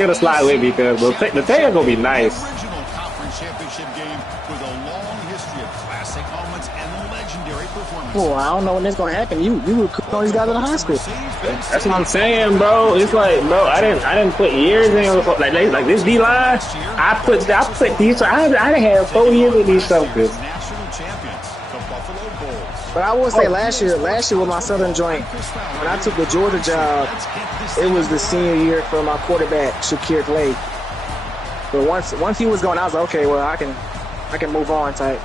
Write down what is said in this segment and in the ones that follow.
It'll slide with me because the thing gonna be nice. Original conference championship game with a long history of classic moments and legendary performances. Well, I don't know when it's gonna happen. You recruit all these guys in the high school. That's what I'm saying, bro. It's like, bro, I didn't put years in like this D line. I put these. I done had 4 years with these suckers. National champions, the Buffalo Bulls. But I will say last year with my Southern joint, when I took the Georgia job, it was the senior year for my quarterback, Shakir Clay. But once he was gone, I was like, okay, well I can move on type.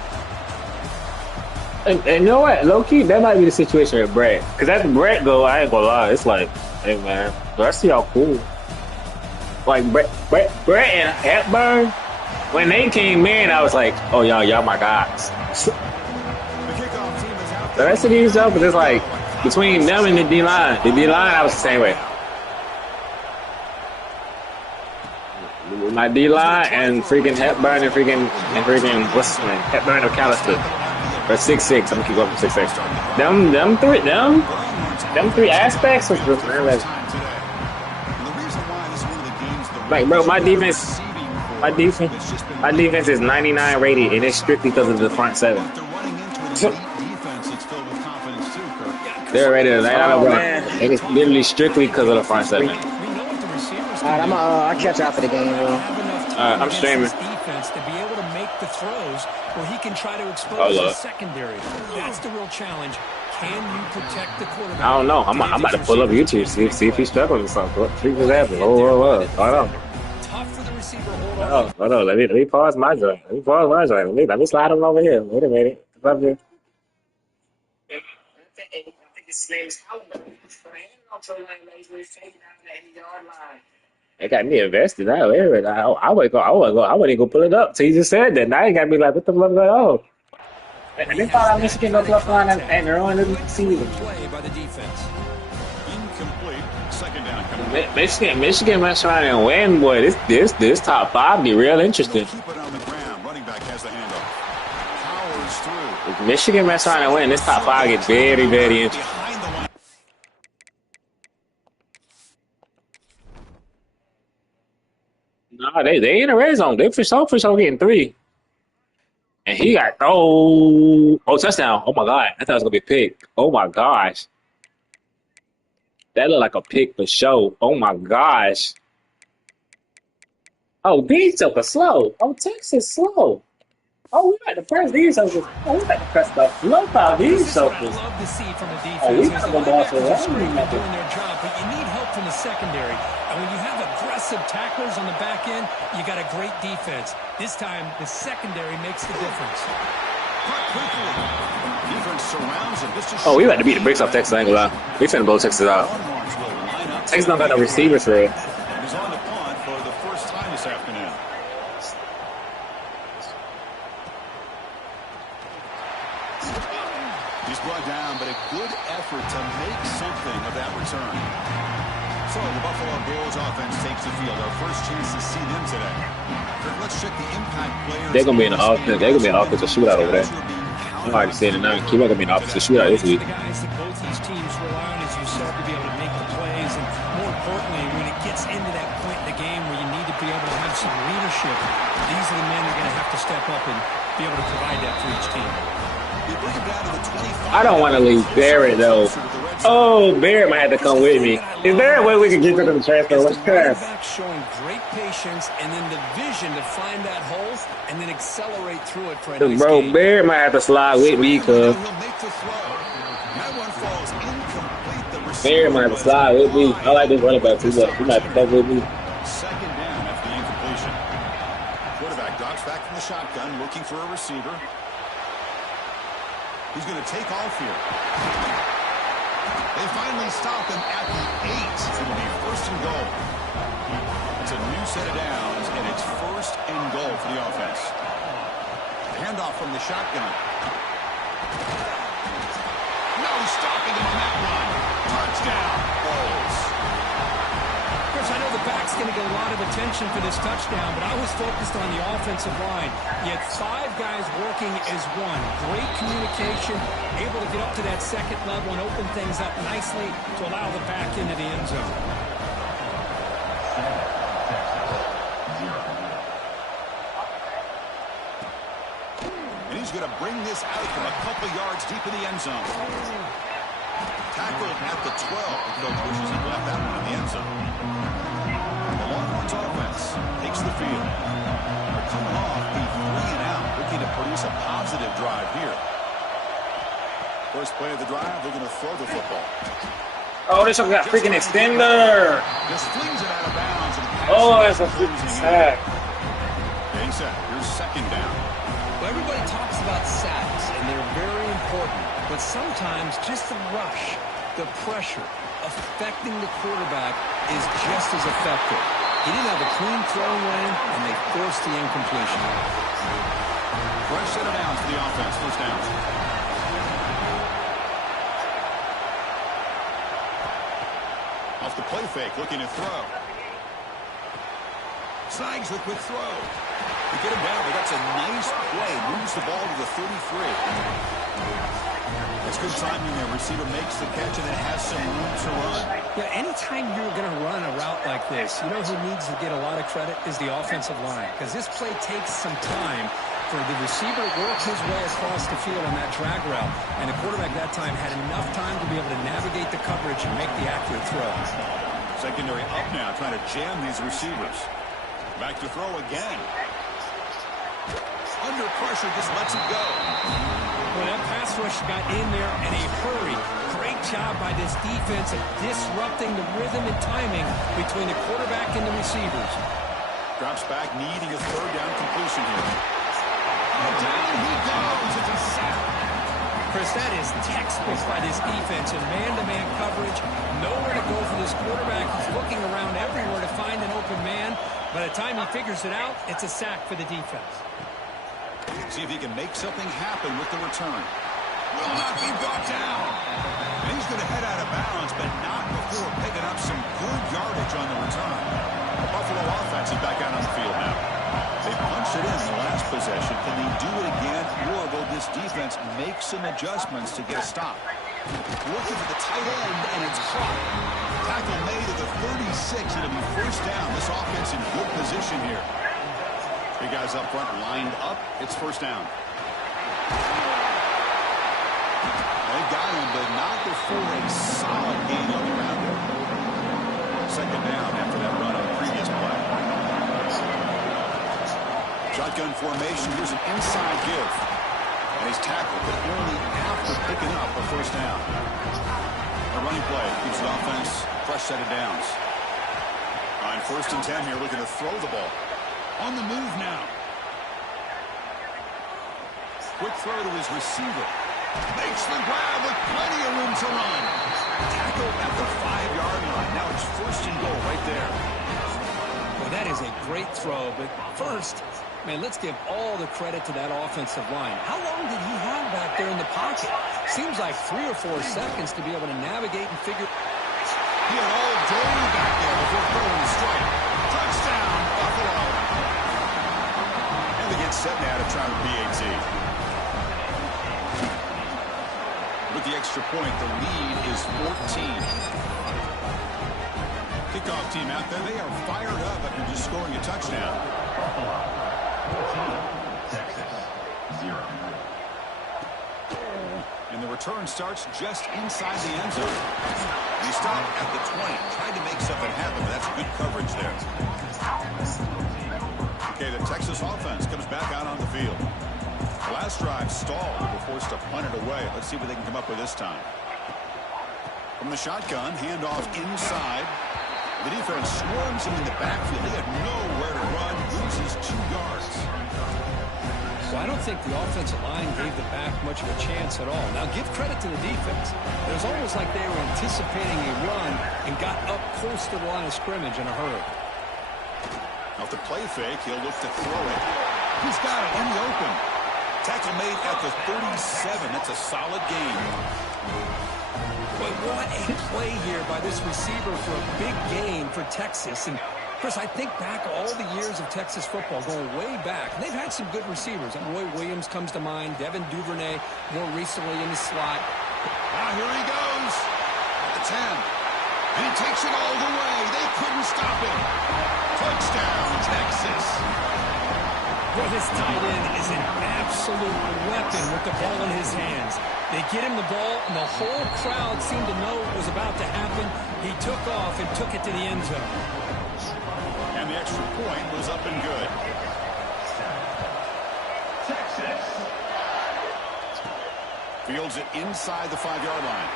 And you know what? Low key, that might be the situation with Brett. Cause as Brett go, I ain't gonna lie. It's like, hey man, I see y'all cool. Like Brett and Hepburn, when they came in, I was like, oh y'all my guys. The rest of these jokers, it's like between them and the D line. The D line, I was the same way. My D line and freaking Hepburn and freaking what's his name? Hepburn or Callister. Or 6'6". I'm gonna keep going from 6'6". Them three aspects was just like, bro, my defense is 99 rated, and it's strictly because of the front seven. They're rated at 99, bro. And it's literally strictly because of the front seven. All right, I'll catch out for the game, bro. I'm streaming. Defense to be able to make the throws where he can try to expose the secondary. That's the real challenge. Can you protect the quarterback? I don't know. I'm about to pull up YouTube, see if he's struggling with something. What freak is happening? Hold on. Tough for the receiver. Hold on. Let me pause my joint. Let me slide him over here. Wait a minute. Up here. I think his name's It got me invested. I wouldn't go pull it up till you just said that. Now you got me like, what the fuck going on? And they thought Michigan go plus line and they're on the season. Play by the defense. Incomplete. Second down coming. Michigan must try and win, boy. This top 5 be real interesting. Keep it on the ground. Running back has the handoff. Powers through. If Michigan must try and win, this top 5 gets very, very interesting. No, they in the red zone. They for sure getting 3. And he got touchdown. Oh my god. I thought it was gonna be a pick. Oh my gosh. That looked like a pick for sure. Oh my gosh. Oh, these jokers slow. Oh, Texas slow. Oh, we got to press these jokers. Oh, we got to press the flow out these jokers. Love to see from the defense. Oh, we got to go ball for doing their job, but you need help from the secondary. And when you have aggressive tacklers on the back end, you got a great defense. This time, the secondary makes the difference. Defense surrounds him. Oh, we about to beat the bricks off Texas. I ain't gonna lie. We finna blow Texas out. Texas don't got no receivers for it. He's on the punt for the first time this afternoon. He's brought down, but a good effort to make something of that return. So the Buffalo Bills offense takes the field. Our first chance to see them today. Let's check the impact players. They're gonna be in the offense. They're gonna be an offensive shootout over there. I'm already saying it now. Keep gonna be an offensive shootout this week. The guys that both these teams rely on, as you said, to be able to make the plays, and more importantly, when it gets into that point in the game where you need to be able to have some leadership, these are the men that are going to have to step up and be able to provide that for each team. I don't want to leave Barrett though. Oh, Barrett might have to come with me. Is there a way we can get to the transfer? What's that? Showing great patience and then the vision to find that hole and then accelerate through it for a nice Bro, game. Barrett might have to slide with me, cuz. Barrett might have to slide with me. I like this running back too much. He might have to come with me. Second down after the incompletion. Quarterback drops back from the shotgun, looking for a receiver. He's going to take off here. They finally stop him at the 8. It'll be first and goal. It's a new set of downs, and it's first and goal for the offense. The handoff from the shotgun. No stopping him on that one. Touchdown, Bulls. Chris, I know the back's going to get a lot of attention for this touchdown, but I was focused on the offensive line. You had 5 guys working as one. Great communication, able to get up to that second level and open things up nicely to allow the back into the end zone. going to bring this out from a couple yards deep in the end zone. Tackled at the 12. The coach wishes he left that one in the end zone. The Longhorns offense takes the field. They're coming off a 3-and-out, looking to produce a positive drive here. First play of the drive, they're going to throw the football. Oh, this one got freaking extender. Just flings it out of bounds. Oh, that's a freaking sack. Getting set. Here's second down. Well, everybody talks about sacks, and they're very important. But sometimes just the rush, the pressure, affecting the quarterback is just as effective. He didn't have a clean throwing lane, and they forced the incompletion. Fresh set of downs for the offense. First down. Off the play fake, looking to throw. Snags the quick throw. To get him down, but that's a nice play. Moves the ball to the 33. That's good timing there. Receiver makes the catch and it has some room to run. Yeah, anytime you're going to run a route like this, you know who needs to get a lot of credit is the offensive line. Because this play takes some time for the receiver to work his way across the field on that drag route. And the quarterback that time had enough time to be able to navigate the coverage and make the accurate throw. Secondary up now, trying to jam these receivers. Back to throw again. Under pressure, just lets it go. Well, that pass rush got in there in a hurry. Great job by this defense of disrupting the rhythm and timing between the quarterback and the receivers. Drops back, needing a third down completion here. And down he goes. It's a sack. Chris, that is textbook by this defense in man-to-man coverage. Nowhere to go for this quarterback. He's looking around everywhere to find an open man. By the time he figures it out, it's a sack for the defense. See if he can make something happen with the return. Will not be brought down. And he's going to head out of bounds, but not before picking up some good yardage on the return. The Buffalo offense is back out on the field now. They punched it in the last possession. Can they do it again, or will this defense make some adjustments to get a stop? Looking for the tight end, and it's caught. Tackle made at the 36. It'll be first down. This offense in good position here. Big guys up front lined up. It's first down. They got him, but not before a solid gain on the ground. Second down after that run on the previous play. Shotgun formation. Here's an inside give. And he's tackled, but only after picking up a first down. A running play keeps the offense fresh set of downs. On 1st and 10 here, looking to throw the ball. On the move now. Quick throw to his receiver. Makes the grab with plenty of room to run. Tackle at the 5-yard line. Now it's 1st and goal right there. Well, that is a great throw, but first, man, let's give all the credit to that offensive line. How long did he have back there in the pocket? Seems like 3 or 4 seconds to be able to navigate and figure. He had all day back there before throwing the strike. Touchdown, Buffalo. And they get set now to try the PAT. With the extra point, the lead is 14. Kickoff team out there. They are fired up after just scoring a touchdown. And the return starts just inside the end zone. He stopped at the 20. Tried to make something happen, but that's good coverage there. Okay, the Texas offense comes back out on the field. Last drive stalled. They were forced to punt it away. Let's see what they can come up with this time. From the shotgun, handoff inside. The defense swarms him in the backfield. He had nowhere to run. Loses 2 yards. Well, I don't think the offensive line gave the back much of a chance at all. Now, give credit to the defense. It was almost like they were anticipating a run and got up close to the line of scrimmage in a hurry. Off the play fake, he'll look to throw it. He's got it in the open. Tackle made at the 37. That's a solid gain. But what a play here by this receiver for a big gain for Texas. And Chris, I think back all the years of Texas football, going way back, and they've had some good receivers. And Roy Williams comes to mind, Devin Duvernay more recently in the slot. Here he goes at the 10. And he takes it all the way. They couldn't stop him. Touchdown, Texas. Well, this tight end is an absolute weapon with the ball in his hands. They get him the ball, and the whole crowd seemed to know what was about to happen. He took off and took it to the end zone. And the extra point was up and good. Fields it inside the 5-yard line.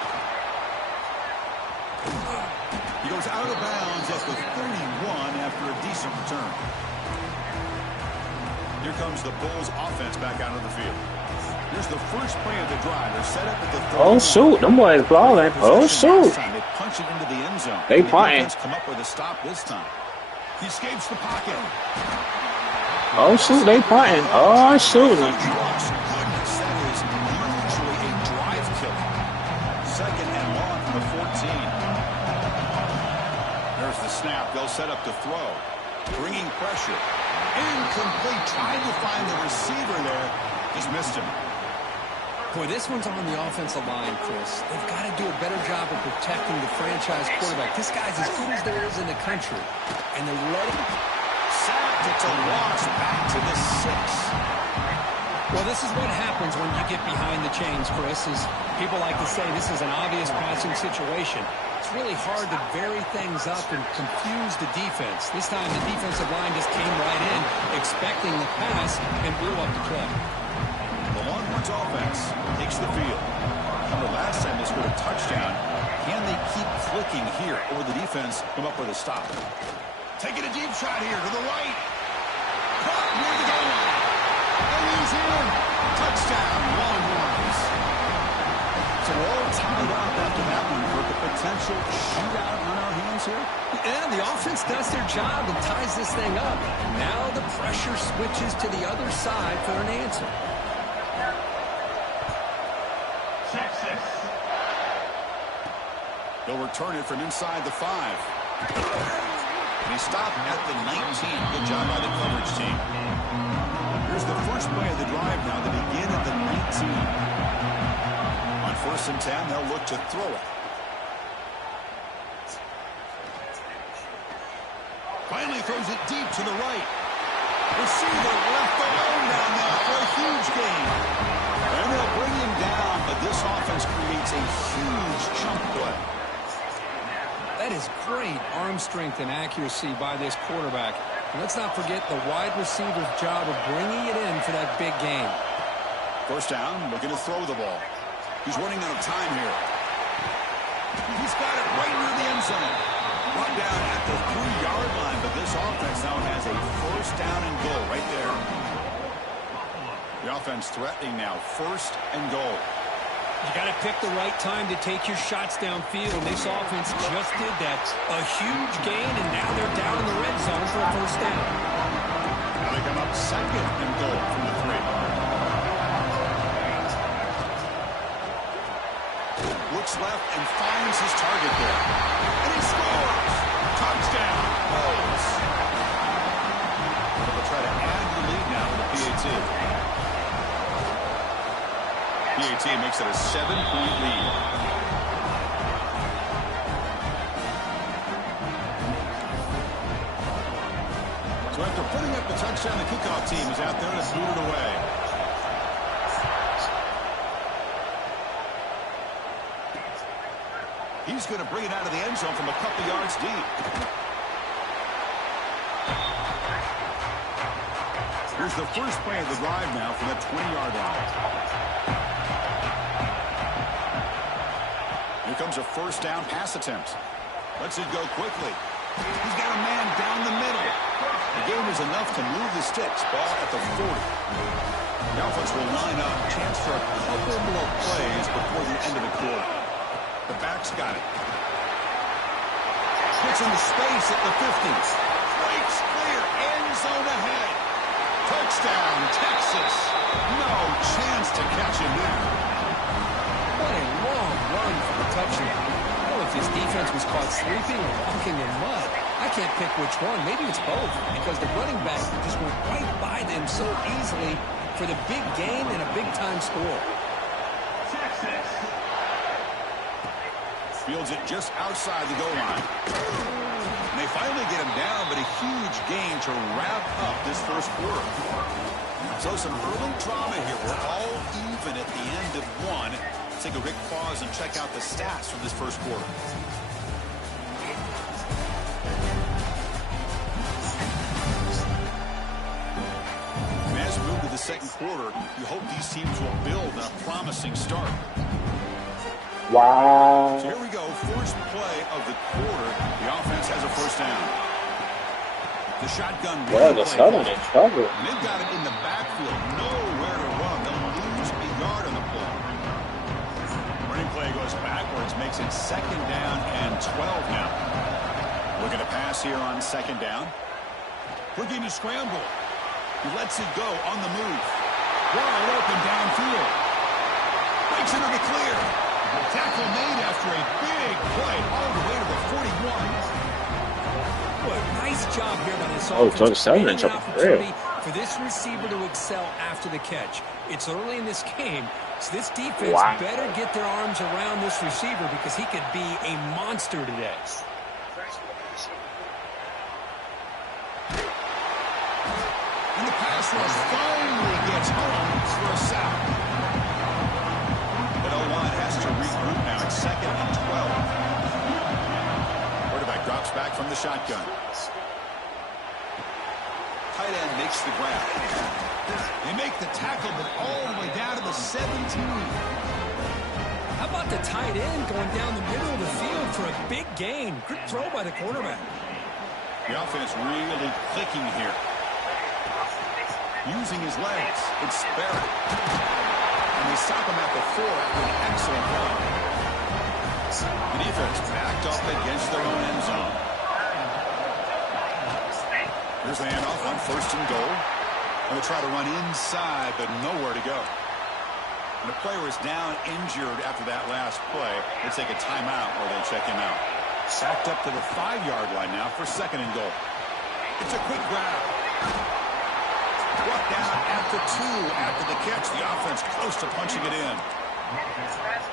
He goes out of bounds at the 31 after a decent return. Here comes the Bulls offense back out of the field. Here's the first play of the drive. They're set up at the 31. Oh, shoot. Them boys balling. Oh, shoot. They punch it into the end zone. They punting. Come up with a stop this time. He escapes the pocket. Oh, shoot. They punting. Oh, shoot. Goodness, that is usually a drive killer. 2nd and long from the 14. There's the snap. They'll set up to throw. Bringing pressure. Incomplete. Trying to find the receiver there. Just missed him. Boy, this one's on the offensive line, Chris. They've got to do a better job of protecting the franchise quarterback. This guy's as good as there is in the country. And they're letting... Sacked. It's a loss back to the 6. Well, this is what happens when you get behind the chains, Chris. Is people like to say this is an obvious passing situation. It's really hard to vary things up and confuse the defense. This time the defensive line just came right in, expecting the pass, and blew up the play. The Longhorns offense takes the field. Remember, last time they scored a touchdown. Can they keep clicking here, or the defense come up with a stop? Taking a deep shot here to the right. Caught near the goal line. And he's in. Touchdown, Longhorns. So we're all tied up after that one for the potential shootout on our hands here. Yeah, the offense does their job and ties this thing up. Now the pressure switches to the other side for an answer. They'll return it from inside the 5. And he stopped at the 19. Good job by the coverage team. Here's the first play of the drive now. They begin at the 19. On 1st and 10, they'll look to throw it. Finally throws it deep to the right. Receiver left alone down there for a huge gain. And they'll bring him down, but this offense creates a huge chunk play. That is great arm strength and accuracy by this quarterback. And let's not forget the wide receiver's job of bringing it in for that big game. 1st down, looking to throw the ball. He's running out of time here. He's got it right near the end zone. Brought down at the 3-yard line, but this offense now has a 1st down and goal right there. The offense threatening now, 1st and goal. You got to pick the right time to take your shots downfield, and this offense just did that. A huge gain, and now they're down in the red zone for a 1st down. Now they come up 2nd and goal from the 3. Looks left and finds his target there. And he scores! Touchdown, Bulls! They'll try to add the lead now with the PAT. PAT makes it a 7-point lead. So after putting up the touchdown, the kickoff team is out there to boot it away. He's going to bring it out of the end zone from a couple yards deep. Here's the first play of the drive now from the 20-yard line. Here comes a 1st down pass attempt. Lets it go quickly. He's got a man down the middle. The game is enough to move the sticks. Ball at the 40. The offense will line up. Chance for a couple more plays before the end of the quarter. The back's got it. Gets into space at the 50. Breaks clear. End zone ahead. Touchdown, Texas. No chance to catch him there. What a long run for the touchdown. I don't know if his defense was caught sleeping or walking in mud. I can't pick which one. Maybe it's both, because the running back just went right by them so easily for the big gain and a big-time score. Fields it just outside the goal line. And they finally get him down, but a huge gain to wrap up this first quarter. So some early drama here. We're all even at the end of one. Let's take a quick pause and check out the stats from this first quarter. And as we move to the second quarter, you hope these teams will build on a promising start. Wow. So here we go, first play of the quarter. The offense has a first down. The shotgun. Well, the Southern in trouble. And they've got it in the backfield. Nowhere to run. They'll lose a yard on the play. Running play goes backwards, makes it second down and 12 now. Looking to pass here on second down. Looking to scramble. He lets it go on the move. Wide open downfield. Breaks into the clear. Tackle made after a big play all the way to the 41. Boy, nice job here by this Oh, offense. 27 inch Opportunity for this receiver to excel after the catch. It's early in this game, so this defense better get their arms around this receiver because he could be a monster today. And the pass rush finally gets home for a sack. Line has to regroup now. It's second and 12. Quarterback drops back from the shotgun. Tight end makes the grab. They make the tackle, but all the way down to the 17. How about the tight end going down the middle of the field for a big gain? Good throw by the quarterback. The offense really clicking here. Using his legs. It's Barrett. And they stop him at the 4 after an excellent run. The defense backed up against their own end zone. Here's the handoff on first and goal. Going to try to run inside, but nowhere to go. And the player is down injured after that last play. They take a timeout or they check him out. Backed up to the 5-yard line now for second and goal. It's a quick grab. Brought down at the 2 after the catch. The offense close to punching it in.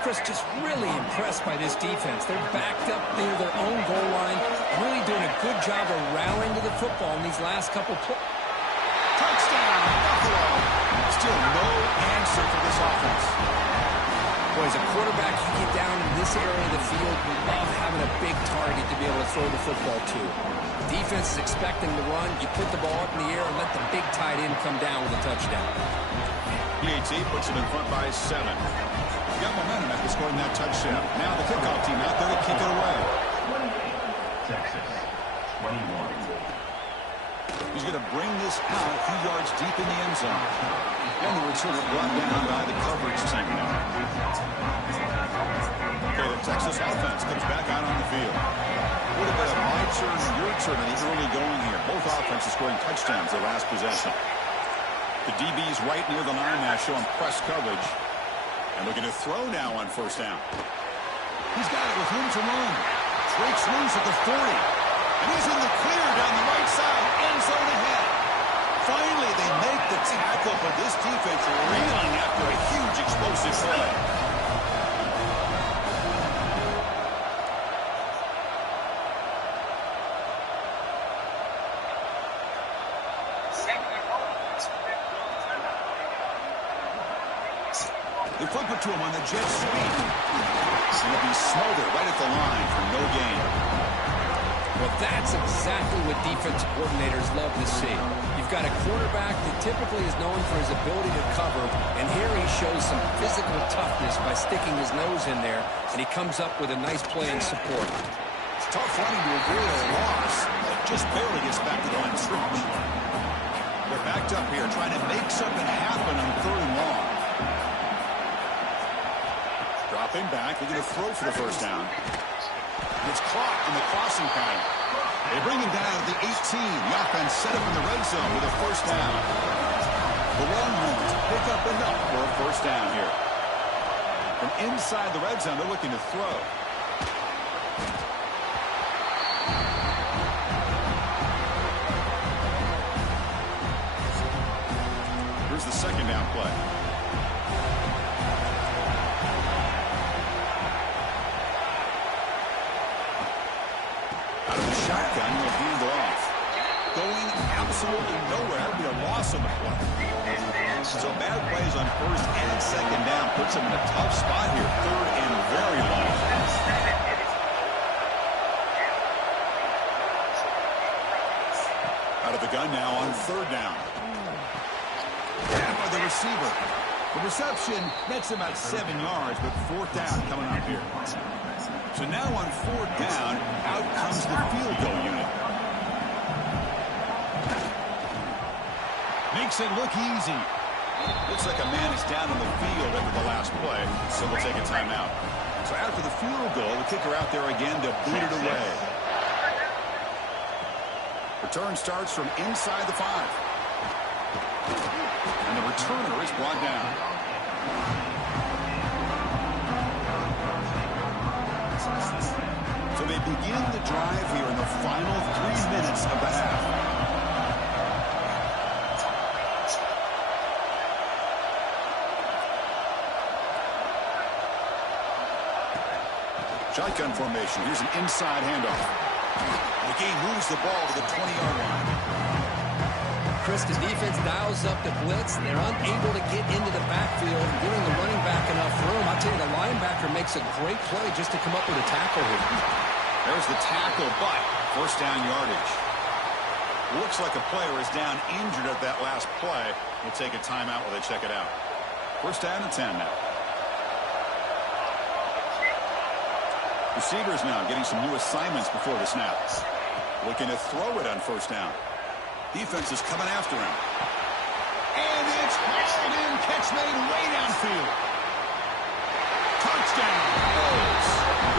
Chris, just really impressed by this defense. They're backed up near their own goal line, really doing a good job of rallying to the football in these last couple plays. Touchdown, Buffalo. Still no answer for this offense. Boy, as a quarterback, you get down in this area of the field, you love having a big target to be able to throw the football to. The defense is expecting the run. You put the ball up in the air and let the big tight end come down with a touchdown. PAT puts them in front by 7. Got momentum after scoring that touchdown. Now the kickoff team out there to kick it away. Texas, 21. He's going to bring this out a few yards deep in the end zone. And the returner brought down by the coverage team. Okay, the Texas offense comes back out on the field. A little bit of my turn, your turn in the early going here. Both offenses scoring touchdowns their last possession. The DB's right near the line now showing press coverage. And looking to throw now on first down. He's got it with room to run. Breaks loose at the 40. And he's in the clear down the right side. End zone ahead. Finally, they make the tackle, but this defense reeling after a huge explosive play. They flip it to him on the jet sweep. And he'll be smothered right at the line for no gain. Well, that's exactly what defense coordinators love to see. You've got a quarterback that typically is known for his ability to cover, and here he shows some physical toughness by sticking his nose in there, and he comes up with a nice play and support. It's tough running to avoid a loss. Just barely gets back to the line of scrimmage. They're backed up here trying to make something happen on third and long. Dropping back, they're going to throw for the first down. It's caught in the crossing pattern. They bring him down to the 18. The offense set up in the red zone with a first down. The Longhorns pick up enough for a first down here. From inside the red zone, they're looking to throw. Here's the second down play. absolutely nowhere. That would be a loss on the play. So bad plays on first and second down puts him in a tough spot here. Third and very long. Out of the gun now on third down. Down by the receiver. The reception nets about 7 yards, but fourth down coming up here. So now on fourth down, out comes the field goal unit. Makes it look easy. Looks like a man is down in the field after the last play, so we'll take a timeout. So after the field goal, the kicker out there again to boot it away. Return starts from inside the 5. And the returner is brought down. So they begin the drive here in the final 3 minutes of the half. Shotgun formation. Here's an inside handoff. McGee moves the ball to the 20-yard line. Chris, the defense dials up the blitz. They're unable to get into the backfield and giving the running back enough room. I'll tell you, the linebacker makes a great play just to come up with a tackle here. There's the tackle, but first down yardage. Looks like a player is down injured at that last play. We'll take a timeout while they check it out. First down and 10 now. Receivers now getting some new assignments before the snap. Looking to throw it on first down. Defense is coming after him. And it's hauled in. Catch made way downfield. Touchdown.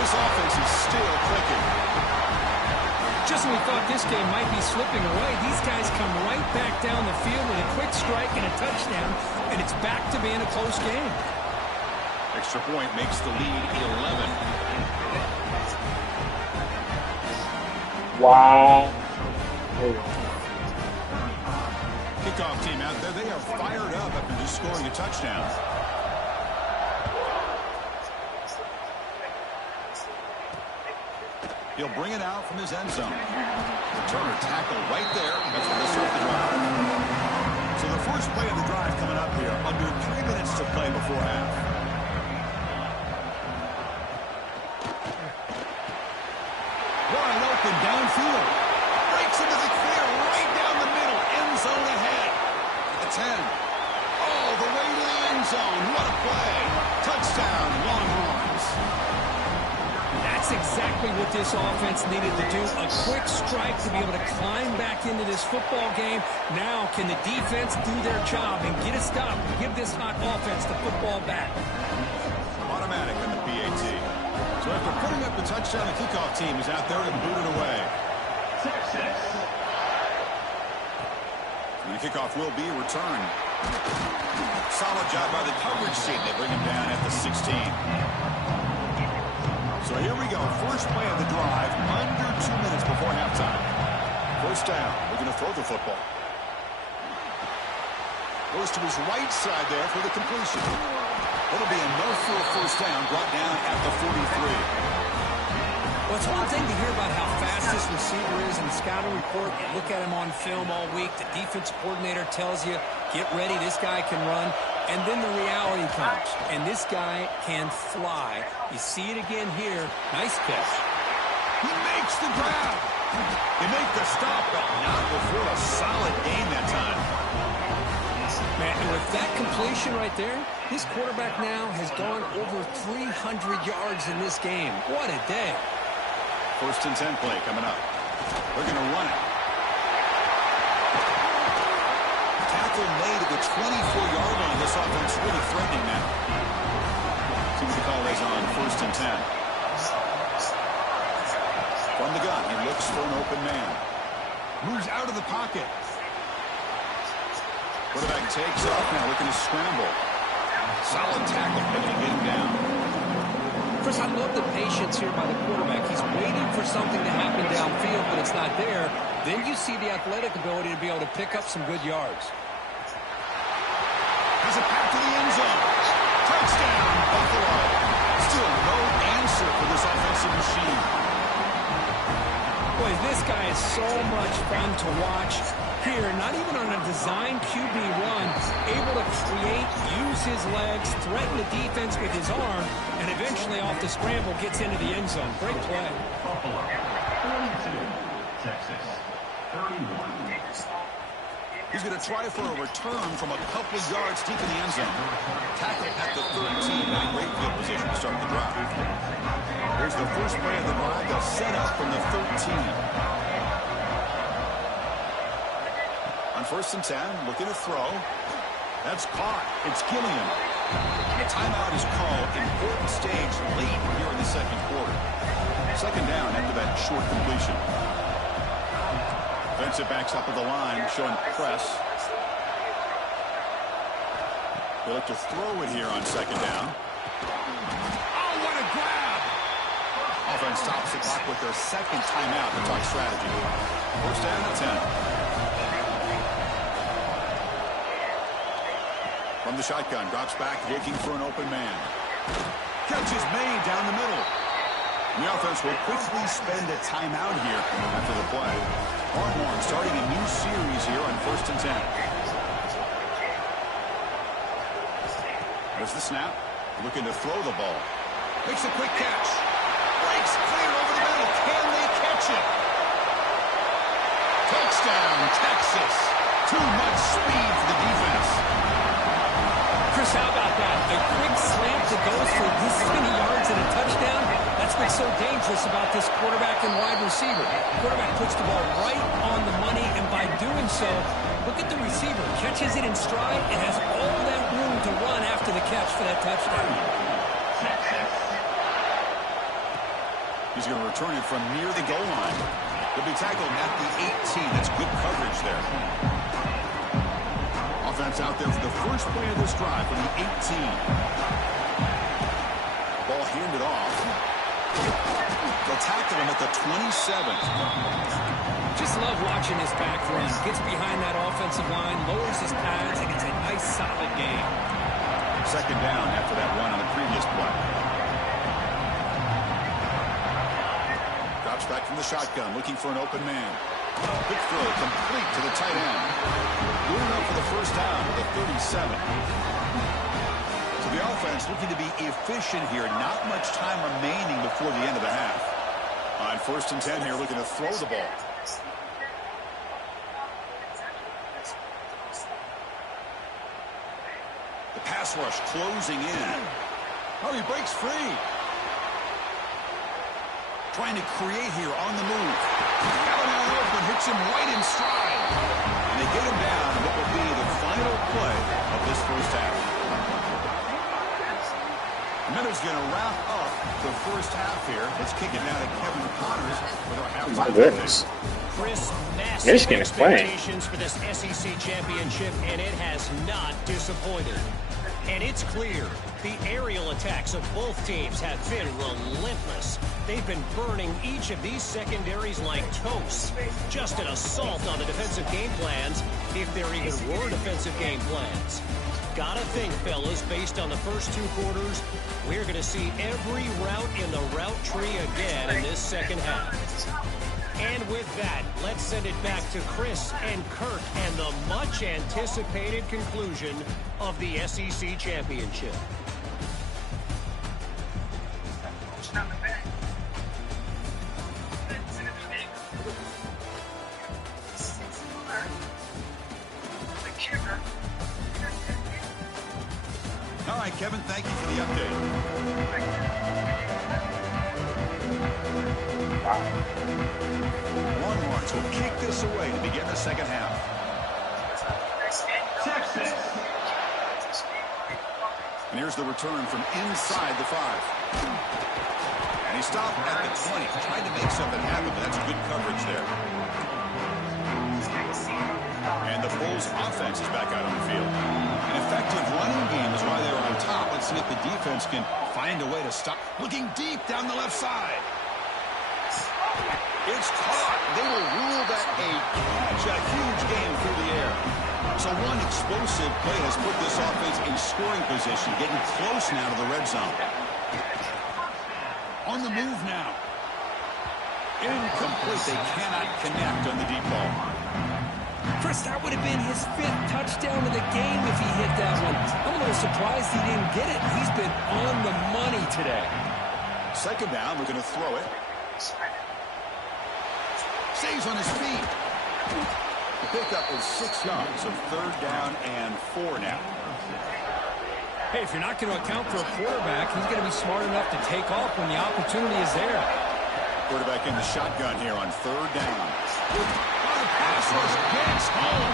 This offense is still clicking. Just when we thought this game might be slipping away, these guys come right back down the field with a quick strike and a touchdown, and it's back to being a close game. Extra point makes the lead 11. Wow. Kickoff team out there, they are fired up after just scoring a touchdown. He'll bring it out from his end zone. Returner tackle right there. That's where they start the drive. So the first play of the drive coming up here. Under 3 minutes to play before half. Wide open downfield. Breaks into the clear right down the middle. End zone ahead. The 10. Oh, the way to the end zone. What a play. Touchdown, Longhorns. That's exactly what this offense needed to do. A quick strike to be able to climb back into this football game. Now can the defense do their job and get a stop and give this hot offense the football back? Automatic in the PAT. So after putting up the touchdown, the kickoff team is out there to boot it away. And the kickoff will be returned. Solid job by the coverage team. They bring him down at the 16. So here we go. First play of the drive. Under 2 minutes before halftime. First down. We're going to throw the football. Goes to his right side there for the completion. It'll be enough for a first down, brought down at the 43. Well, it's one thing to hear about how fast this receiver is in the scouting report. You look at him on film all week. The defense coordinator tells you, get ready, this guy can run. And then the reality comes, and this guy can fly. You see it again here. Nice catch. He makes the grab. They make the stop, but not before a solid gain that time. Man, and with that completion right there, this quarterback now has gone over 300 yards in this game. What a day. First and 10 play coming up. They're going to run it. Tackle made at the 24-yard line. This offense really threatening now. See what the call is on first and 10. From the gun, he looks for an open man. Moves out of the pocket. Quarterback takes off now, looking to scramble. Solid tackle, able to get him down. Chris, I love the patience here by the quarterback. He's waiting for something to happen downfield, but it's not there. Then you see the athletic ability to be able to pick up some good yards. Has a pass to the end zone. Touchdown, Buffalo. Still no answer for this offensive machine. Boy, this guy is so much fun to watch. here, not even on a design QB run, able to create, use his legs, threaten the defense with his arm, and eventually off the scramble gets into the end zone. Great play. Buffalo, 42, Texas, 31. He's going to try for a return from a couple of yards deep in the end zone. Tackle at the 13, in a great field position to start the drive. Here's the first play of the drive. They'll set up from the 13. On 1st and 10, looking to throw. That's caught. It's Gilliam. A timeout is called. Important stage late here in the second quarter. Second down after that short completion. Defensive backs up at the line, showing press. They look to throw it here on second down. Oh, what a grab! Offense stops the clock with their second timeout to talk strategy. First down at 10. From the shotgun, drops back, looking for an open man. Catch is made down the middle. The offense will quickly spend a timeout here after the play. Longhorn starting a new series here on 1st and 10. There's the snap. Looking to throw the ball. Makes a quick catch. Breaks clear over the middle. Can they catch it? Touchdown, Texas. Too much speed for the defense. Chris, how about that? A quick slant that goes for this many yards and a touchdown. That's what's so dangerous about this quarterback and wide receiver. Quarterback puts the ball right on the money, and by doing so, look at the receiver. Catches it in stride and has all that room to run after the catch for that touchdown. He's going to return it from near the goal line. He'll be tackled at the 18. That's good coverage there. Offense out there for the first play of this drive from the 18. Ball handed off. They'll tackle him at the 27. Just love watching his back run. Gets behind that offensive line, lowers his pads, and it's a nice, solid game. Second down after that run on the previous play. Drops back from the shotgun, looking for an open man. Quick throw, complete to the tight end. Good enough for the first down with a 37. So the offense looking to be efficient here. Not much time remaining before the end of the half. On 1st and 10 here, looking to throw the ball. The pass rush closing in. Oh, he breaks free. Trying to create here on the move. Got him out open, hits him right in stride. And they get him down in what will be the final play of this first half. Miller's going to wrap up the first half here. Let's kick it down to Kevin Connors with our halftime. My goodness. Chris, massive Michigan is playing. expectations for this SEC championship, and it has not disappointed. And it's clear the aerial attacks of both teams have been relentless. They've been burning each of these secondaries like toast. Just an assault on the defensive game plans, if there even were defensive game plans. Gotta think, fellas, based on the first two quarters, we're going to see every route in the route tree again in this second half. And with that, let's send it back to Chris and Kirk and the much-anticipated conclusion of the SEC Championship. All right, Kevin, thank you for the update. Longhorns will kick this away to begin the second half. Texas. And here's the return from inside the 5. And he stopped at the 20. Tried to make something happen, but that's good coverage there. And the Bulls offense is back out on the field. An effective running game is why they're on top. Let's see if the defense can find a way to stop. Looking deep down the left side. It's caught. They will rule that a catch. A huge game through the air. So one explosive play has put this offense in scoring position, getting close now to the red zone. On the move now. Incomplete. They cannot connect on the deep ball. Chris, that would have been his 5th touchdown of the game if he hit that one. I'm a little surprised he didn't get it. He's been on the money today. Second down, we're going to throw it. Stays on his feet. The pickup is 6 yards, so third down and 4 now. Hey, if you're not going to account for a quarterback, he's going to be smart enough to take off when the opportunity is there. Quarterback in the shotgun here on third down. The pass rush gets home.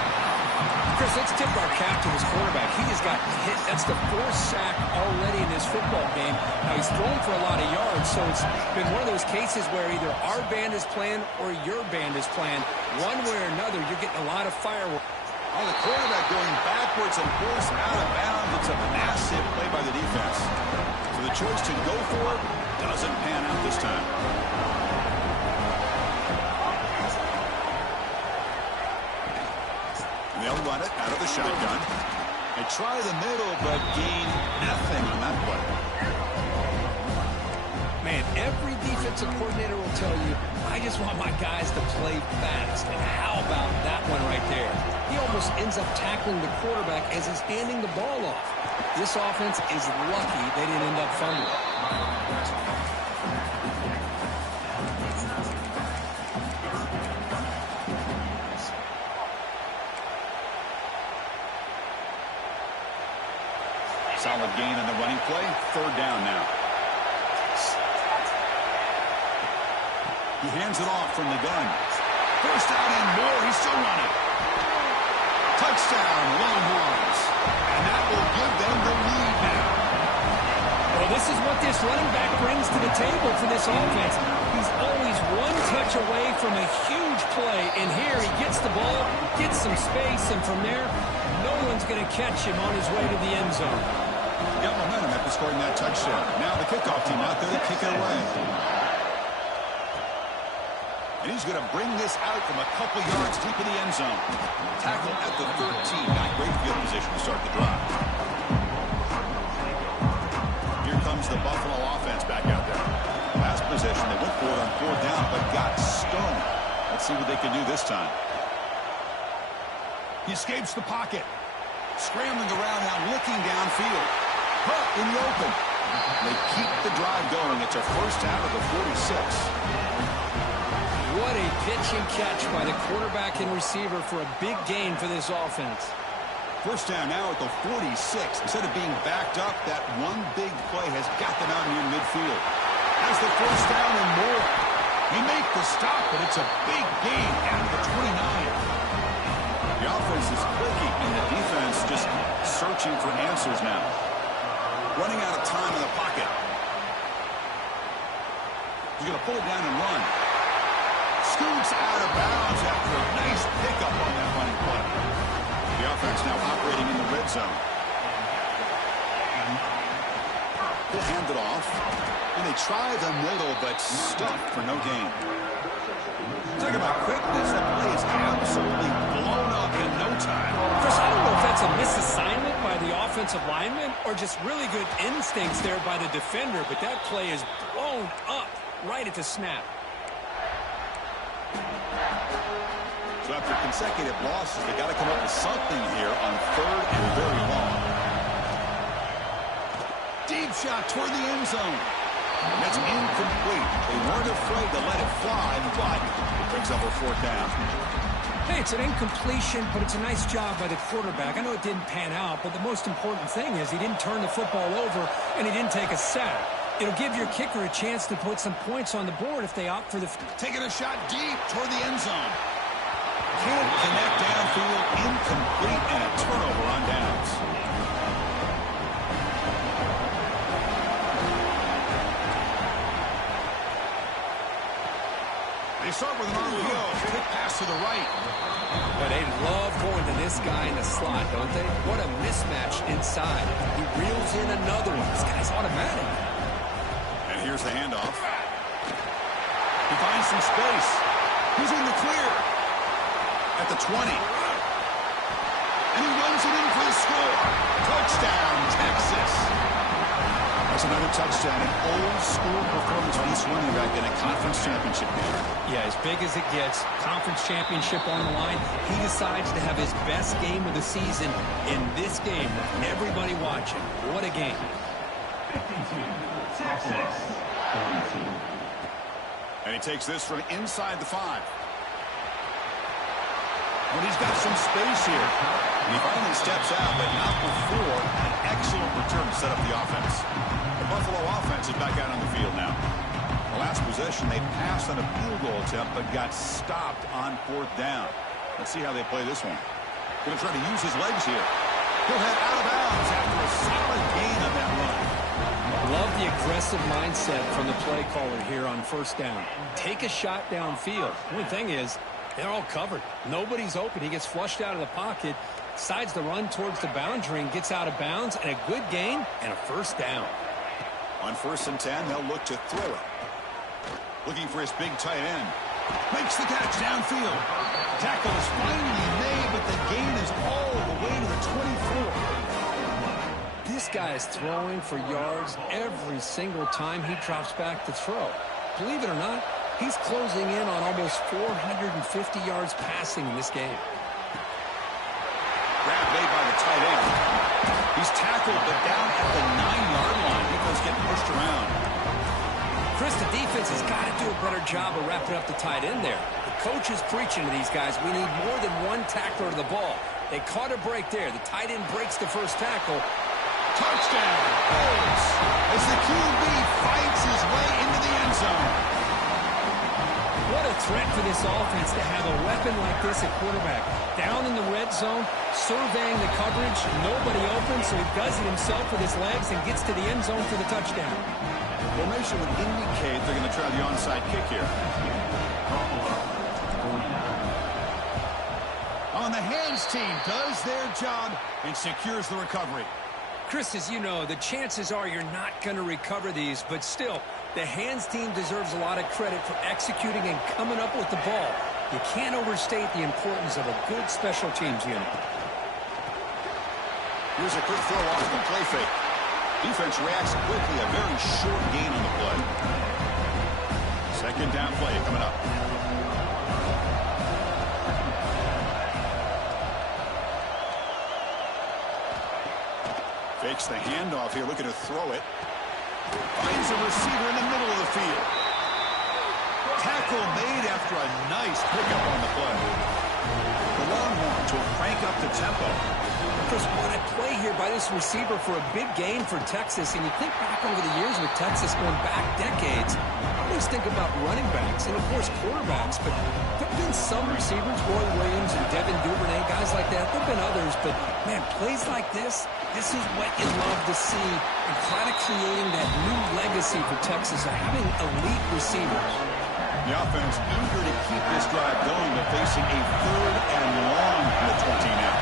Chris, let's tip our cap to this quarterback. He just got hit. That's the 4th sack already in this football game. Now, he's thrown for a lot of yards, so it's been one of those cases where either our band is playing or your band is playing. One way or another, you're getting a lot of fireworks. Oh, the quarterback going backwards and forced out of bounds. It's a massive play by the defense. So the choice to go for it doesn't pan out this time. They'll run it out of the shotgun. They try the middle, but gain nothing on that play. Man, every defensive coordinator will tell you, I just want my guys to play fast. And how about that one right there? He almost ends up tackling the quarterback as he's handing the ball off. This offense is lucky they didn't end up fumbling. Solid gain on the running play. Third down now. He hands it off from the gun. First down and more. He's still running. Touchdown, Longhorns. And that will give them the lead now. Well, this is what this running back brings to the table for this offense. He's always one touch away from a huge play. And here he gets the ball, gets some space, and from there, no one's going to catch him on his way to the end zone. Got momentum after scoring that touchdown. Now the kickoff team out there to kick it away. And he's going to bring this out from a couple yards deep in the end zone. Tackle at the 13. Got great field position to start the drive. Here comes the Buffalo offense back out there. Last possession, they went for it on 4th down, but got stoned. Let's see what they can do this time. He escapes the pocket. Scrambling around now, looking downfield. Hunt in the open. They keep the drive going. It's a first down of the 46. What a pitch and catch by the quarterback and receiver for a big gain for this offense. First down now at the 46. Instead of being backed up, that one big play has got them out near midfield. That's the first down and more. He made the stop, but it's a big gain at the 29. The offense is clicking, and the defense just searching for answers now. Running out of time in the pocket. He's going to pull it down and run. Scoots out of bounds after a nice pickup on that running play. The offense now operating in the red zone. They hand it off. And they try the middle, but stuffed for no gain. Talk about quickness. That play is absolutely blown up in no time. Chris, I don't know if that's a misassignment by the offensive lineman or just really good instincts there by the defender, but that play is blown up right at the snap. So after consecutive losses, they got to come up with something here on 3rd and very long. Deep shot toward the end zone. And that's incomplete. They weren't afraid to let it fly, but it brings up a 4th down. Hey, it's an incompletion, but it's a nice job by the quarterback. I know it didn't pan out, but the most important thing is he didn't turn the football over and he didn't take a sack. It'll give your kicker a chance to put some points on the board if they opt for the... Taking a shot deep toward the end zone. Can't connect downfield, incomplete, and a turnover on downs. They start with an RPO, quick pass to the right. But they love going to this guy in the slot, don't they? What a mismatch inside. He reels in another one. This guy's automatic. And here's the handoff. He finds some space. He's in the clear. At the 20. And he runs it in for the score. Touchdown, Texas. A That's another touchdown. An old-school performance for this running back in a conference championship game. Yeah, as big as it gets, conference championship on the line, he decides to have his best game of the season in this game with everybody watching. What a game. 52, Texas, 42. And he takes this from inside the 5. Well, he's got some space here. And he finally steps out, but not before an excellent return to set up the offense. The Buffalo offense is back out on the field now. The last possession, they passed on a field goal attempt, but got stopped on 4th down. Let's see how they play this one. Going to try to use his legs here. He'll head out of bounds after a solid gain on that run. Love the aggressive mindset from the play caller here on 1st down. Take a shot downfield. The only thing is, they're all covered. Nobody's open. He gets flushed out of the pocket, decides to run towards the boundary and gets out of bounds, and a good gain and a 1st down. On 1st and 10, they'll look to throw it. Looking for his big tight end. Makes the catch downfield. Tackle is finally made, but the gain is all the way to the 24. This guy is throwing for yards every single time he drops back to throw. Believe it or not, he's closing in on almost 450 yards passing in this game. Grab made by the tight end. He's tackled, but down at the 9-yard line. Defense getting pushed around. Chris, the defense has got to do a better job of wrapping up the tight end there. The coach is preaching to these guys, we need more than one tackler to the ball. They caught a break there. The tight end breaks the first tackle. Touchdown! Bills! As the QB fights his way into the end zone. What a threat for this offense to have a weapon like this at quarterback. Down in the red zone, surveying the coverage, nobody open, so he does it himself with his legs and gets to the end zone for the touchdown. Formation would indicate they're going to try the onside kick here. On the hands team does their job and secures the recovery. Chris, as you know, the chances are you're not going to recover these, but still, the hands team deserves a lot of credit for executing and coming up with the ball. You can't overstate the importance of a good special teams unit. Here's a quick throw off the play fake. Defense reacts quickly, a very short gain on the play. 2nd down play coming up. Fakes the handoff here, looking to throw it. Finds a receiver in the middle of the field. Tackle made after a nice pickup on the play. The Longhorns will crank up the tempo. Chris, what a play here by this receiver for a big gain for Texas. And you think back over the years with Texas going back decades, I always think about running backs and, of course, quarterbacks. But there have been some receivers, Roy Williams and Devin Duvernay, guys like that. There have been others. But, man, plays like this is what you love to see. And kind of creating that new legacy for Texas of having elite receivers. The offense eager to keep this drive going, but facing a 3rd and long from the 20 now.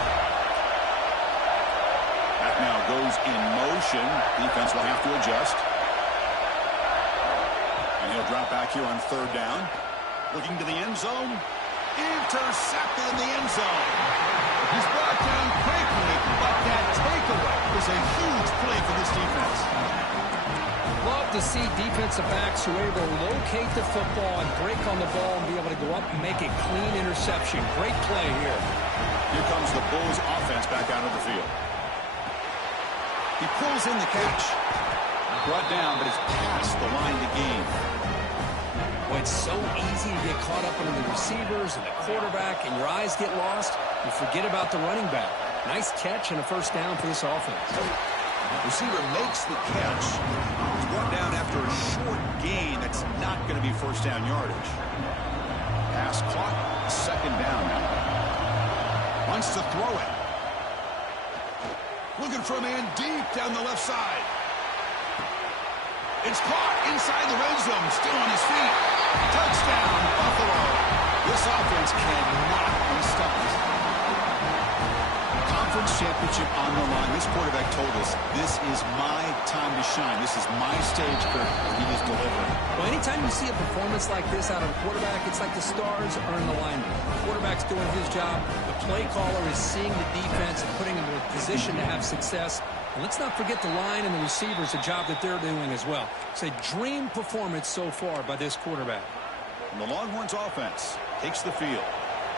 That now goes in motion. Defense will have to adjust. And he'll drop back here on 3rd down. Looking to the end zone. Intercepted in the end zone. He's brought down quickly, but that takeaway is a huge play for this defense. Love to see defensive backs who are able to locate the football and break on the ball and be able to go up and make a clean interception. Great play here. Here comes the Bulls offense back out of the field. He pulls in the catch. Brought down, but it's past the line to gain. Well, it's so easy to get caught up under the receivers and the quarterback, and your eyes get lost. You forget about the running back. Nice catch and a 1st down for this offense. Receiver makes the catch. He's brought down after a short gain. That's not going to be 1st down yardage. Pass caught. 2nd down now. Wants to throw it. Looking for a man deep down the left side. It's caught inside the red zone. Still on his feet. Touchdown, Buffalo. This offense cannot be stopped. Conference championship on the line. This quarterback told us, this is my time to shine. This is my stage, Kirk, where he is delivering. Well, anytime you see a performance like this out of a quarterback, it's like the stars are in alignment. The quarterback's doing his job. The play caller is seeing the defense and putting him in a position to have success. And let's not forget the line and the receivers, the job that they're doing as well. It's a dream performance so far by this quarterback. And the Longhorns offense takes the field.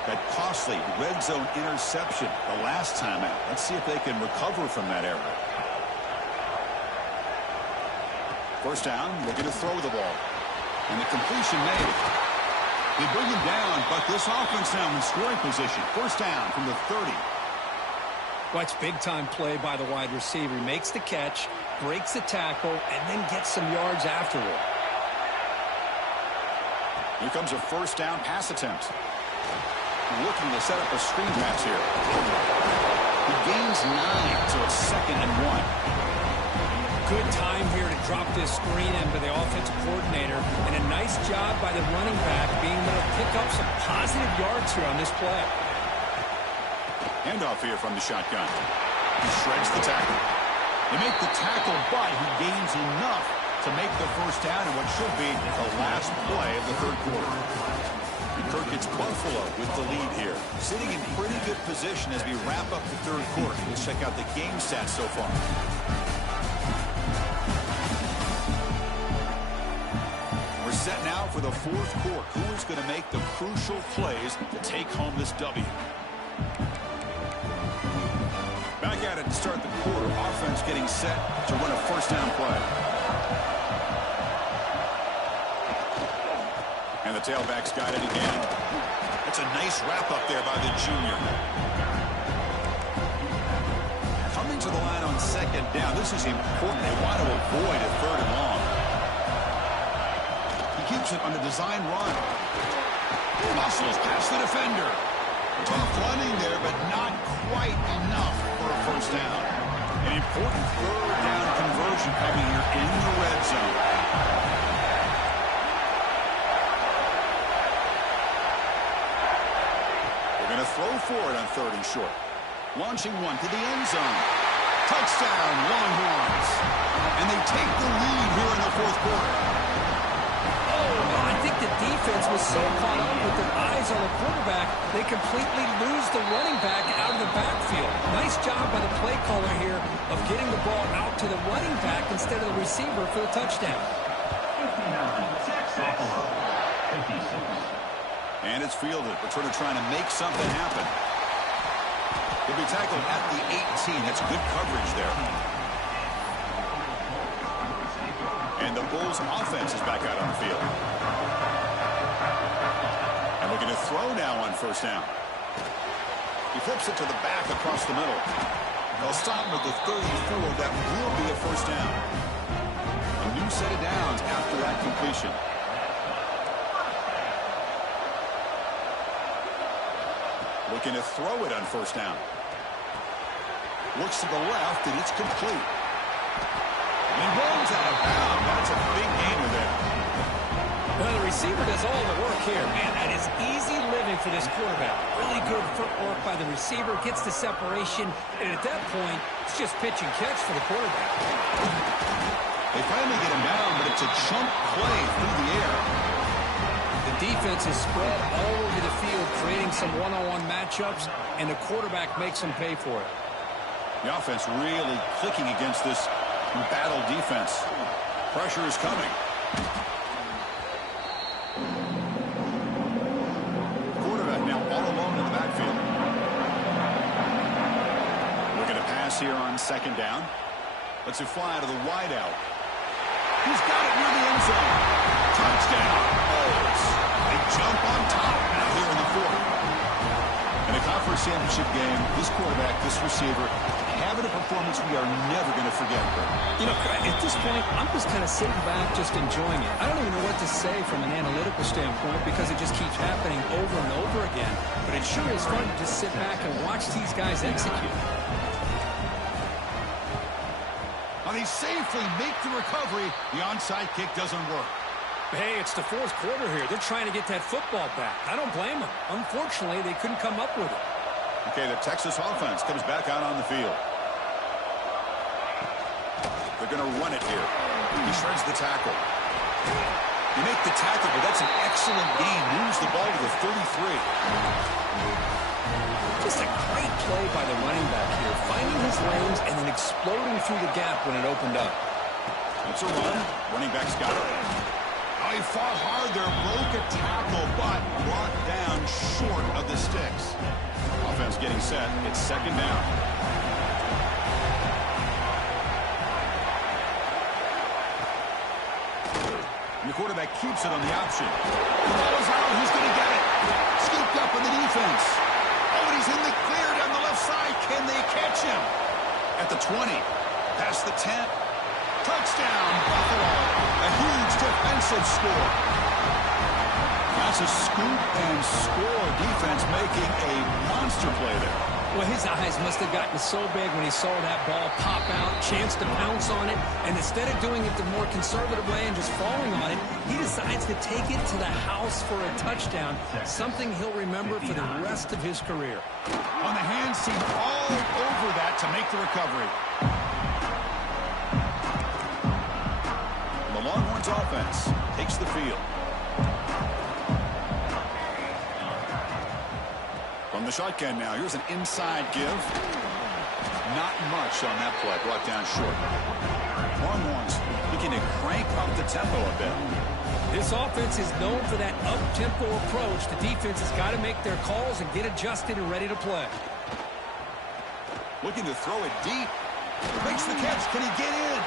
That costly red zone interception the last time out. Let's see if they can recover from that error. First down, looking to throw the ball. And the completion made. They bring him down, but this offense now in scoring position. First down from the 30. Watch big-time play by the wide receiver. He makes the catch, breaks the tackle, and then gets some yards afterward. Here comes a first down pass attempt. Looking to set up a screen pass here. He gains 9, so it's 2nd and 1. Good time here to drop this screen into the offensive coordinator, and a nice job by the running back being able to pick up some positive yards here on this play. Handoff here from the shotgun. He shreds the tackle. They make the tackle, but he gains enough to make the first down in what should be the last play of the third quarter. And Kirk gets Buffalo with the lead here. Sitting in pretty good position as we wrap up the third quarter. Let's check out the game stats so far. We're set now for the fourth quarter. Who is going to make the crucial plays to take home this W? Back at it to start the quarter. Offense getting set to run a first down play. And the tailback's got it again. That's a nice wrap up there by the junior. Coming to the line on second down. This is important. They want to avoid a third and long. He keeps it on the design run. Muscles past the defender. Tough running there, but not quite enough for a first down. An important third down conversion coming here in the red zone. They're going to throw for it on 3rd and short. Launching one to the end zone. Touchdown, Longhorns. And they take the lead here in the fourth quarter. I think the defense was so caught up with their eyes on the quarterback, they completely lose the running back out of the backfield. Nice job by the play caller here of getting the ball out to the running back instead of the receiver for the touchdown. 59, Texas. 56. And it's fielded. Returner trying to make something happen. He'll be tackled at the 18. That's good coverage there. And the Bulls offense is back out on the field. And looking to throw now on first down. He flips it to the back across the middle. They'll stop him at the 34. That will be a first down. A new set of downs after that completion. Looking to throw it on first down. Looks to the left, and it's complete. And he rolls out of bounds. That's a big gainer there. Well, the receiver does all the work here. Man, that is easy living for this quarterback. Really good footwork by the receiver. Gets the separation. And at that point, it's just pitch and catch for the quarterback. They finally get him down, but it's a chunk play through the air. The defense is spread all over the field, creating some one-on-one matchups, and the quarterback makes them pay for it. The offense really clicking against this battle defense. Pressure is coming. Quarterback now all alone in the backfield. Looking to pass here on second down. Lets it fly to the wide out. He's got it near the end zone. Touchdown. Bulls. They jump on top now here in the fourth. In a conference championship game, this quarterback, this receiver, having a performance we are never going to forget. You know, at this point, I'm just kind of sitting back, just enjoying it. I don't even know what to say from an analytical standpoint because it just keeps happening over and over again. But it sure is fun to just sit back and watch these guys execute. Well, they safely make the recovery. The onside kick doesn't work. Hey, it's the fourth quarter here. They're trying to get that football back. I don't blame them. Unfortunately, they couldn't come up with it. Okay, the Texas offense comes back out on the field. They're going to run it here. He shreds the tackle. You make the tackle, but that's an excellent game. Moves the ball to the 33. Just a great play by the running back here, finding his lanes and then exploding through the gap when it opened up. It's a run. Running back's got it. Oh, he fought hard there, broke a tackle, but brought down short of the sticks. Offense getting set. It's second down. And the quarterback keeps it on the option. The ball is out. He's going to get it. Scooped up in the defense. Oh, and he's in the clear down the left side. Can they catch him? At the 20. Past the 10. Touchdown, Buffalo. A huge defensive score. That's a scoop and score defense making a monster play there. Well, his eyes must have gotten so big when he saw that ball pop out, chance to pounce on it, and instead of doing it the more conservative way and just falling on it, he decides to take it to the house for a touchdown, something he'll remember for the rest of his career. On the hands team all over that to make the recovery. The Longhorns offense takes the field. From the shotgun now, here's an inside give. Not much on that play, brought down short. Longhorns looking to crank up the tempo a bit. This offense is known for that up-tempo approach. The defense has got to make their calls and get adjusted and ready to play. Looking to throw it deep. Makes the catch. Can he get in?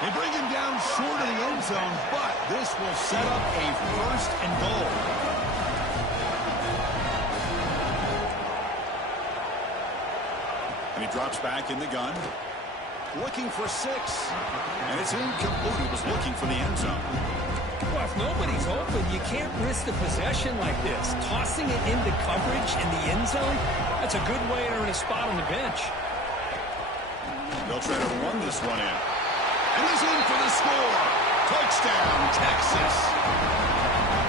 They bring him down short of the end zone, but this will set up a first and goal. And he drops back in the gun. Looking for 6. And it's incomplete. He was looking for the end zone. Well, if nobody's open, you can't risk the possession like this. Tossing it into coverage in the end zone, that's a good way to earn a spot on the bench. They'll try to run this one in. And he's in for the score. Touchdown, Texas.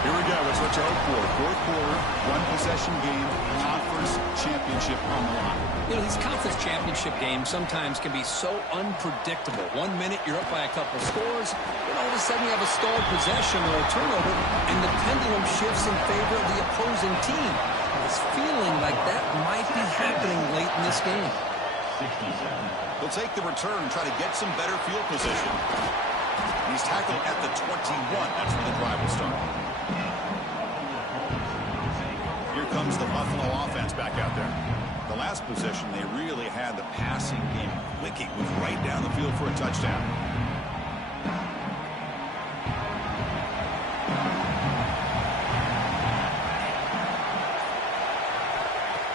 Here we go. It's what you hope for. Fourth quarter, one-possession game, conference championship on the line. You know, these conference championship games sometimes can be so unpredictable. 1 minute you're up by a couple scores, then all of a sudden you have a stalled possession or a turnover, and the pendulum shifts in favor of the opposing team. It's feeling like that might be happening late in this game. 67. They'll take the return and try to get some better field position. He's tackled at the 21. That's where the drive will start. Here comes the Buffalo offense back out there. The last possession they really had the passing game clicking was right down the field for a touchdown.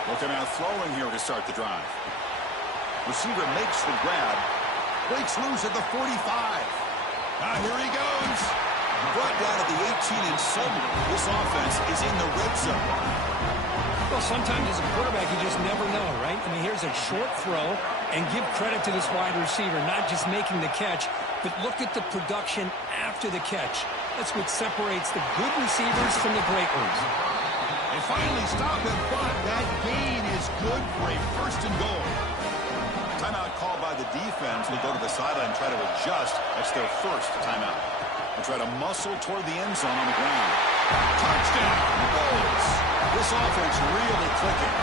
Looking out throwing here to start the drive. Receiver makes the grab. Breaks loose at the 45. Here he goes. Brought down at the 18, and suddenly this offense is in the red zone. Well, sometimes as a quarterback, you just never know, right? I mean, here's a short throw, and give credit to this wide receiver, not just making the catch, but look at the production after the catch. That's what separates the good receivers from the great ones. They finally stop him, but that gain is good for a first and goal. Timeout called by the defense. They'll go to the sideline and try to adjust. That's their first timeout. They'll try to muscle toward the end zone on the ground. Touchdown! Bulls! This offense really clicking.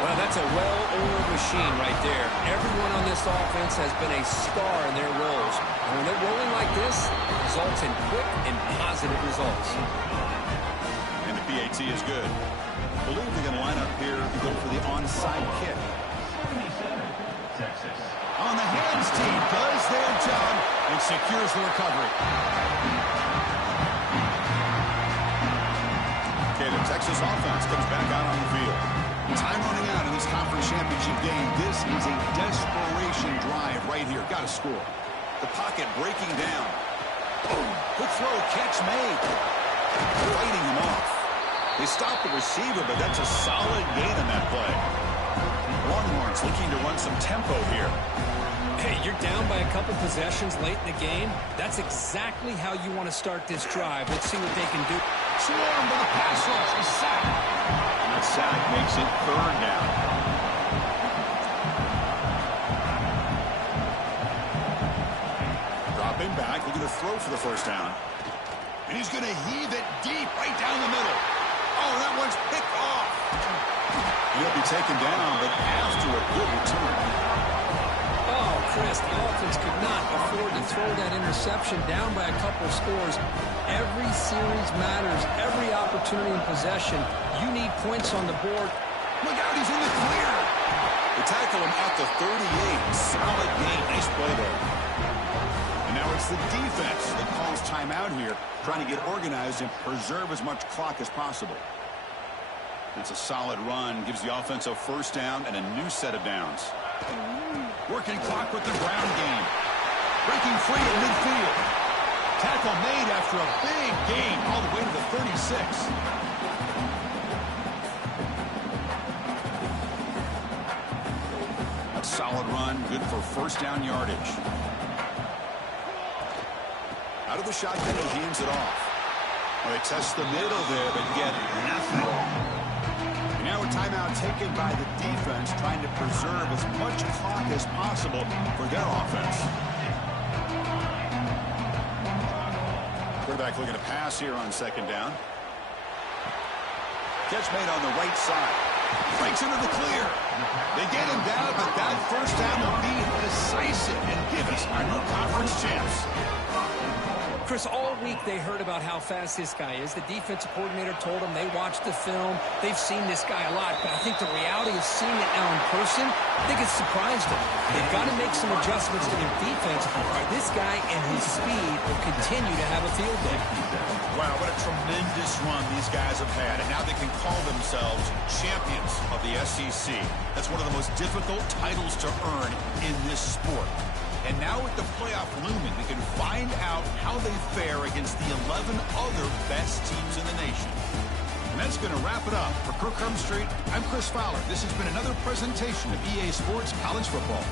Well, that's a well-oiled machine right there. Everyone on this offense has been a star in their roles. And when they're rolling like this, it results in quick and positive results. And the PAT is good. I believe they're going to line up here to go for the onside kick. 77. Texas. On the hands team, does their job and secures the recovery. Okay, the Texas offense comes back out on the field. Time running out in this conference championship game. This is a desperation drive right here. Got to score. The pocket breaking down. Boom. Quick throw, catch made. Fighting him off. They stop the receiver, but that's a solid gain on that play. Longhorns looking to run some tempo here. Hey, you're down by a couple possessions late in the game. That's exactly how you want to start this drive. Let's see what they can do. Swarm to the pass rush. He's sacked. And that sack makes it third down. Dropping back, looking to throw for the first down. And he's going to heave it deep right down the middle. Oh, that one's picked off. He'll be taken down, but after a good return. Oh, Chris, the offense could not afford to throw that interception down by a couple of scores. Every series matters. Every opportunity in possession. You need points on the board. Look out, he's in the clear. They tackle him at the 38. Solid gain. Nice play there. And now it's the defense that calls timeout here, trying to get organized and preserve as much clock as possible. It's a solid run. Gives the offense a first down and a new set of downs. Working clock with the ground game. Breaking free at midfield. Tackle made after a big gain all the way to the 36. A solid run, good for first down yardage. Out of the shotgun, he hands it off. Well, they test the middle there, but get nothing. And now a timeout taken by the defense, trying to preserve as much clock as possible for their offense. Quarterback looking to pass here on second down. Catch made on the right side. Breaks into the clear. They get him down, but that first down will be decisive and give us our new conference champs. Chris, all week they heard about how fast this guy is. The defensive coordinator told them they watched the film. They've seen this guy a lot, but I think the reality of seeing it now in person, I think it's surprised them. They've got to make some adjustments to their defense, or this guy and his speed will continue to have a field day. Wow, what a tremendous run these guys have had, and now they can call themselves champions of the SEC. That's one of the most difficult titles to earn in this sport. And now with the playoff looming, we can find out how they fare against the 11 other best teams in the nation. And that's going to wrap it up. For Kirk Street, I'm Chris Fowler. This has been another presentation of EA Sports College Football.